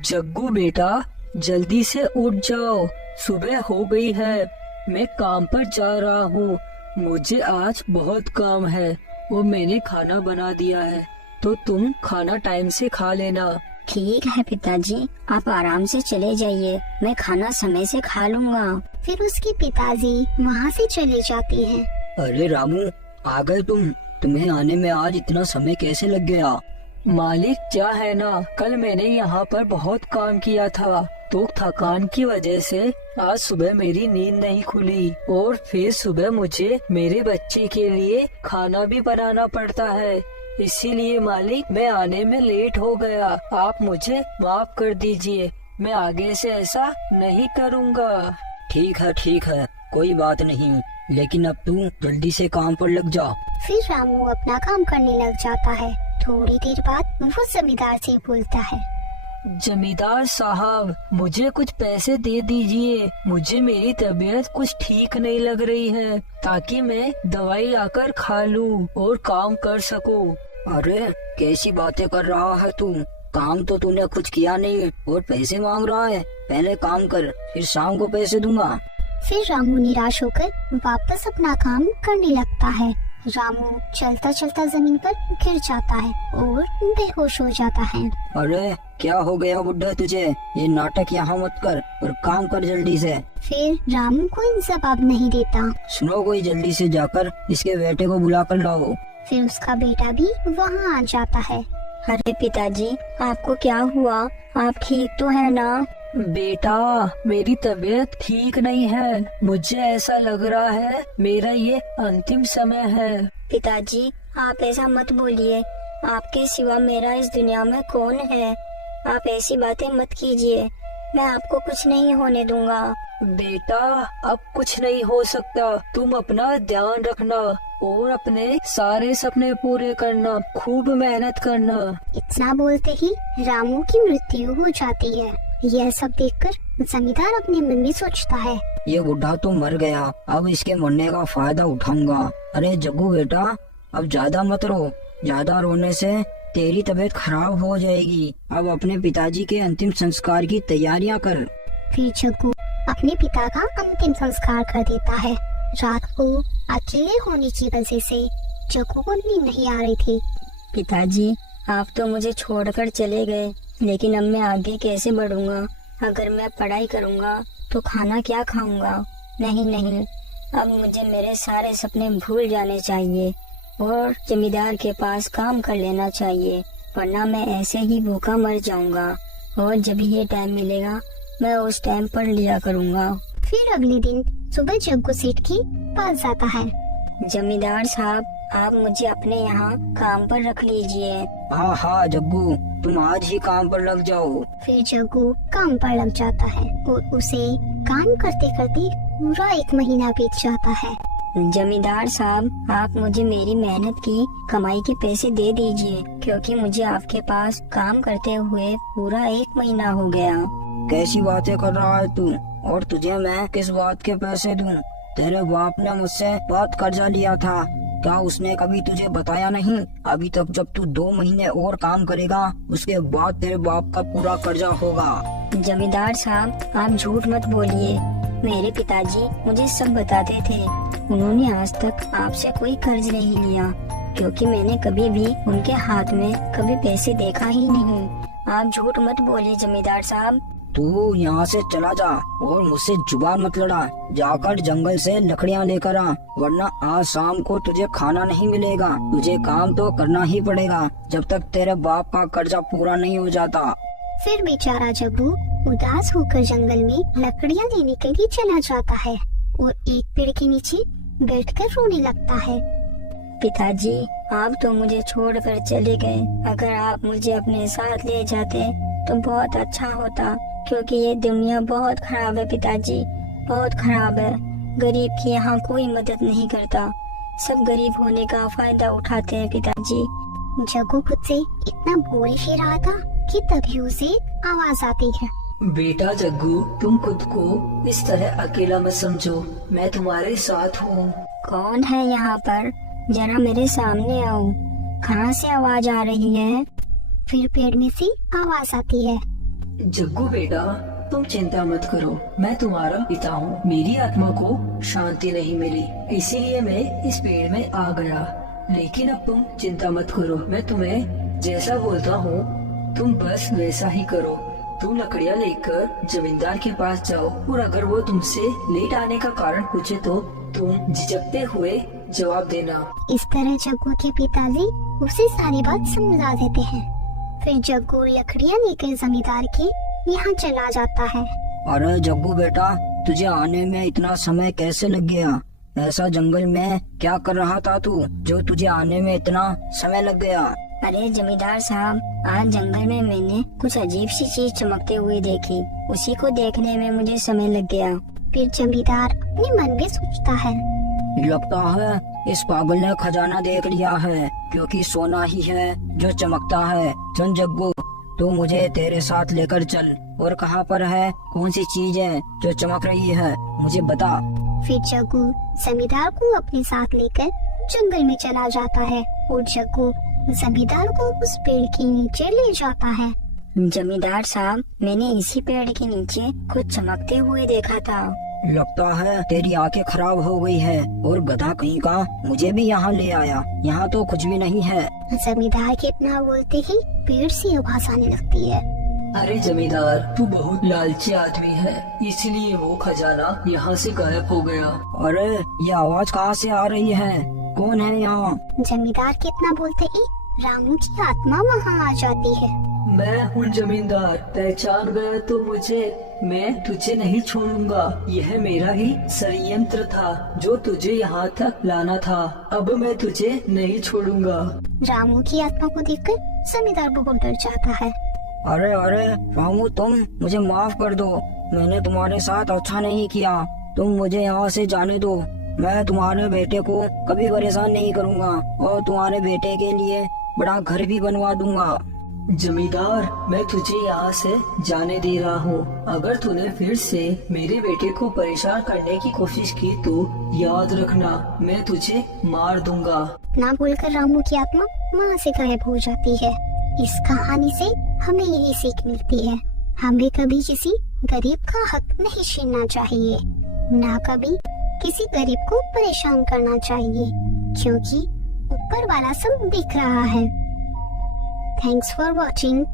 जग्गू बेटा, जल्दी से उठ जाओ, सुबह हो गई है। मैं काम पर जा रहा हूँ। मुझे आज बहुत काम है और मैंने खाना बना दिया है, तो तुम खाना टाइम से खा लेना। ठीक है पिताजी, आप आराम से चले जाइए, मैं खाना समय से खा लूँगा। फिर उसके पिताजी वहाँ से चले जाते हैं। अरे रामू, आ गए तुम? तुम्हें आने में आज इतना समय कैसे लग गया? मालिक क्या है ना, कल मैंने यहाँ पर बहुत काम किया था, तो थकान की वजह से आज सुबह मेरी नींद नहीं खुली और फिर सुबह मुझे मेरे बच्चे के लिए खाना भी बनाना पड़ता है, इसीलिए मालिक मैं आने में लेट हो गया। आप मुझे माफ कर दीजिए, मैं आगे से ऐसा नहीं करूँगा। ठीक है, कोई बात नहीं, लेकिन अब तू जल्दी से काम पर लग जा। फिर रामू अपना काम करने लग जाता है। थोड़ी देर बाद वो जमींदार से बोलता है, जमींदार साहब, मुझे कुछ पैसे दे दीजिए, मुझे मेरी तबीयत कुछ ठीक नहीं लग रही है, ताकि मैं दवाई लाकर खा लूं और काम कर सकूं। अरे कैसी बातें कर रहा है तू? काम तो तूने कुछ किया नहीं और पैसे मांग रहा है। पहले काम कर, फिर शाम को पैसे दूंगा। फिर रामू निराश होकर वापस अपना काम करने लगता है। रामू चलता चलता जमीन पर गिर जाता है और बेहोश हो जाता है। अरे क्या हो गया बुड्ढा तुझे? ये नाटक यहाँ मत कर और काम कर जल्दी से। फिर रामू कोई जवाब नहीं देता। सुनो, कोई जल्दी से जाकर इसके बेटे को बुला कर लाओ। फिर उसका बेटा भी वहाँ आ जाता है। अरे पिताजी, आपको क्या हुआ? आप ठीक तो है ना? बेटा, मेरी तबीयत ठीक नहीं है, मुझे ऐसा लग रहा है मेरा ये अंतिम समय है। पिताजी, आप ऐसा मत बोलिए, आपके सिवा मेरा इस दुनिया में कौन है? आप ऐसी बातें मत कीजिए, मैं आपको कुछ नहीं होने दूंगा। बेटा, अब कुछ नहीं हो सकता, तुम अपना ध्यान रखना और अपने सारे सपने पूरे करना, खूब मेहनत करना। इतना बोलते ही रामू की मृत्यु हो जाती है। यह सब देखकर जमींदार अपने मन में सोचता है, ये बुढ़ा तो मर गया, अब इसके मरने का फायदा उठाऊंगा। अरे जग्गू बेटा, अब ज्यादा मत रो, ज्यादा रोने से तेरी तबीयत खराब हो जाएगी। अब अपने पिताजी के अंतिम संस्कार की तैयारियां कर। फिर जग्गू अपने पिता का अंतिम संस्कार कर देता है। रात को अकेले होने की वजह से जग्गू को नींद नहीं आ रही थी। पिताजी, आप तो मुझे छोड़कर चले गए, लेकिन अब मैं आगे कैसे बढ़ूंगा? अगर मैं पढ़ाई करूंगा तो खाना क्या खाऊंगा? नहीं, अब मुझे मेरे सारे सपने भूल जाने चाहिए और जमींदार के पास काम कर लेना चाहिए, वरना मैं ऐसे ही भूखा मर जाऊंगा। और जब ये टाइम मिलेगा मैं उस टाइम पढ़ लिया करूंगा। फिर अगले दिन सुबह जग्गू सेठ के पास जाता है। जमींदार साहब, आप मुझे अपने यहाँ काम पर रख लीजिए। हाँ जग्गू, तुम आज ही काम पर लग जाओ। फिर जग्गू काम पर लग जाता है और उसे काम करते करते पूरा 1 महीना बीत जाता है। जमींदार साहब, आप मुझे मेरी मेहनत की कमाई के पैसे दे दीजिए, क्योंकि मुझे आपके पास काम करते हुए पूरा 1 महीना हो गया। कैसी बातें कर रहा है तू? और तुझे मैं किस बात के पैसे दूं? तेरे बाप ने मुझसे बहुत कर्जा लिया था, क्या उसने कभी तुझे बताया नहीं? अभी तक जब तू 2 महीने और काम करेगा, उसके बाद तेरे बाप का पूरा कर्जा होगा। जमींदार साहब, आप झूठ मत बोलिए, मेरे पिताजी मुझे सब बताते थे। उन्होंने आज तक आपसे कोई कर्ज नहीं लिया, क्योंकि मैंने कभी भी उनके हाथ में कभी पैसे देखा ही नहीं। आप झूठ मत बोलिए जमींदार साहब। तू यहाँ से चला जा और मुझसे जुबान मत लड़ा। जाकर जंगल से लकड़ियाँ लेकर आ, वरना आज शाम को तुझे खाना नहीं मिलेगा। तुझे काम तो करना ही पड़ेगा जब तक तेरे बाप का कर्जा पूरा नहीं हो जाता। फिर बेचारा जग्गू उदास होकर जंगल में लकड़ियाँ लेने के लिए चला जाता है और एक पेड़ के नीचे बैठकर रोने लगता है। पिताजी, आप तो मुझे छोड़कर चले गए, अगर आप मुझे अपने साथ ले जाते तो बहुत अच्छा होता, क्योंकि ये दुनिया बहुत खराब है पिताजी, बहुत खराब है। गरीब की यहाँ कोई मदद नहीं करता, सब गरीब होने का फायदा उठाते हैं पिताजी। जग्गू खुद से इतना बोल ही रहा था कि तभी उसे आवाज आती है। बेटा जग्गू, तुम खुद को इस तरह अकेला मत समझो, मैं तुम्हारे साथ हूँ। कौन है यहाँ पर? जरा मेरे सामने आओ। कहाँ से आवाज आ रही है? फिर पेड़ में से आवाज आती है, जग्गू बेटा, तुम चिंता मत करो, मैं तुम्हारा पिता हूँ। मेरी आत्मा को शांति नहीं मिली, इसीलिए मैं इस पेड़ में आ गया। लेकिन अब तुम चिंता मत करो, मैं तुम्हें जैसा बोलता हूँ तुम बस वैसा ही करो। तुम लकड़ियाँ लेकर जमींदार के पास जाओ और अगर वो तुमसे लेट आने का कारण पूछे तो तुम झिझकते हुए जवाब देना। इस तरह जग्गू के पिताजी उसे सारी बात समझा देते हैं। फिर जग्गू लकड़ियाँ लेकर जमींदार के यहाँ चला जाता है। अरे जग्गू बेटा, तुझे आने में इतना समय कैसे लग गया? ऐसा जंगल में क्या कर रहा था तू, जो तुझे आने में इतना समय लग गया? अरे जमींदार साहब, आज जंगल में मैंने कुछ अजीब सी चीज चमकते हुए देखी, उसी को देखने में मुझे समय लग गया। फिर जमींदार अपने मन में सोचता है, लगता है इस पागल ने खजाना देख लिया है, क्योंकि सोना ही है जो चमकता है। चल जग्गू, तू मुझे तेरे साथ लेकर चल। और कहाँ पर है, कौन सी चीज है जो चमक रही है, मुझे बता। फिर जग्गू जमींदार को अपने साथ लेकर जंगल में चला जाता है और जग्गू जमींदार को उस पेड़ के नीचे ले जाता है। जमींदार साहब, मैंने इसी पेड़ के नीचे कुछ चमकते हुए देखा था। लगता है तेरी आंखें खराब हो गई है और गधा कहीं का मुझे भी यहाँ ले आया। यहाँ तो कुछ भी नहीं है। जमींदार के इतना बोलते ही पेड़ से आवाज आने लगती है। अरे जमींदार, तू बहुत लालची आदमी है, इसलिए वो खजाना यहाँ से गायब हो गया। अरे ये आवाज कहाँ से आ रही है? कौन है यहाँ? जमींदार के इतना बोलते ही रामू की आत्मा वहाँ आ जाती है। मैं हूँ जमींदार, पहचान गया तो मुझे? मैं तुझे नहीं छोड़ूंगा। यह मेरा ही षड्यंत्र था जो तुझे यहाँ तक लाना था। अब मैं तुझे नहीं छोड़ूंगा। रामू की आत्मा को देखकर जमींदार बहुत डर जाता है। अरे अरे रामू, तुम मुझे माफ कर दो, मैंने तुम्हारे साथ अच्छा नहीं किया। तुम मुझे यहाँ से जाने दो। मैं तुम्हारे बेटे को कभी परेशान नहीं करूँगा और तुम्हारे बेटे के लिए बड़ा घर भी बनवा दूंगा। जमींदार, मैं तुझे यहाँ से जाने दे रहा हूँ। अगर तूने फिर से मेरे बेटे को परेशान करने की कोशिश की तो याद रखना, मैं तुझे मार दूंगा। ना बोलकर रामू की आत्मा वहाँ से गायब हो जाती है। इस कहानी से हमें यही सीख मिलती है, हमें कभी किसी गरीब का हक नहीं छीनना चाहिए, ना कभी किसी गरीब को परेशान करना चाहिए, क्योंकि ऊपर वाला सब दिख रहा है। Thanks for watching.